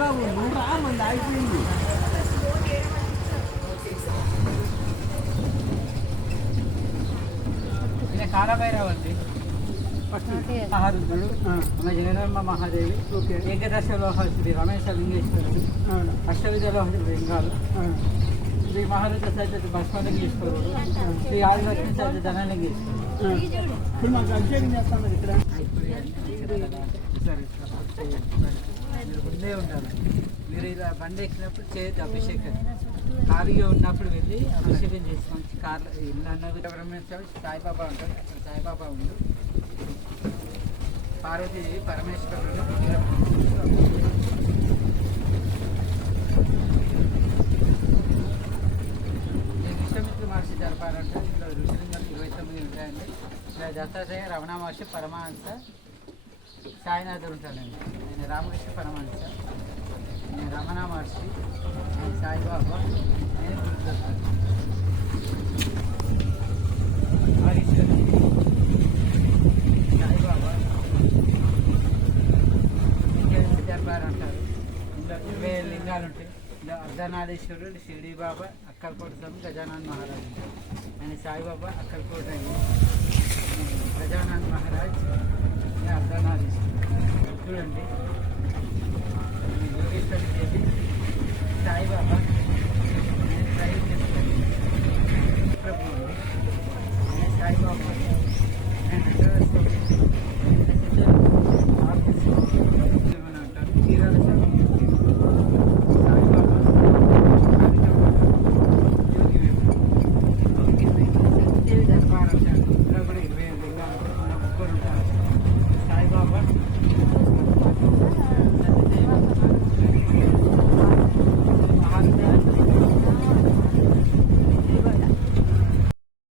బాబు నువ్వు రా మంది ఆగిపోయింది. కాలభైరవ్ అండి, మహారుద్రుడు, జగదమ్మ మహాదేవి, ఏకదశలోహ శ్రీ రమేశ లింగేశ్వరుడు, అష్టవిధలోహ లింగాలు, శ్రీ మహారుద్ర సైత భస్మలింగేశ్వరుడు, శ్రీ ఆదిలక్ష్మి సైత ధనలింగేశ్వరుడు. ముందే ఉంటారు. మీరు ఇలా బండి ఎక్కినప్పుడు చేయొద్దు అభిషేకం. ఖాళీగా ఉన్నప్పుడు వెళ్ళి అభిషేకం చేసి మంచి కార్లు ఇల్లు అన్నది సాయిబాబా ఉంటాడు. అక్కడ సాయిబాబా ఉండు, పార్వతీదేవి పరమేశ్వరుడు. విశ్వామిత్ర మహర్షి జరపాలంటే ఇందులో ఋషిలింగాలు 29 ఉంటాయండి. ఇలా దత్తాత్రేయ రమణ మహర్షి పరమహంస సాయినాథుడు ఉంటాడండి. ఆయన రామకృష్ణ పరమహంస, నేను రమణ మహర్షి, నేను సాయిబాబా, నేను గురుదత్త సాయిబాబా దర్బార్ అంటారు. ఇందులో 20 లింగాలు ఉంటాయి. ఇందులో అర్ధనారీశ్వరుడు షిరిడి బాబా, అక్కల్కోట స్వామి, గజానన్ మహారాజ్. ఆయన సాయిబాబా అక్కల్కోట గజానన్ మహారాజ్, అర్ధనారీశ్వరుడు చూడండి.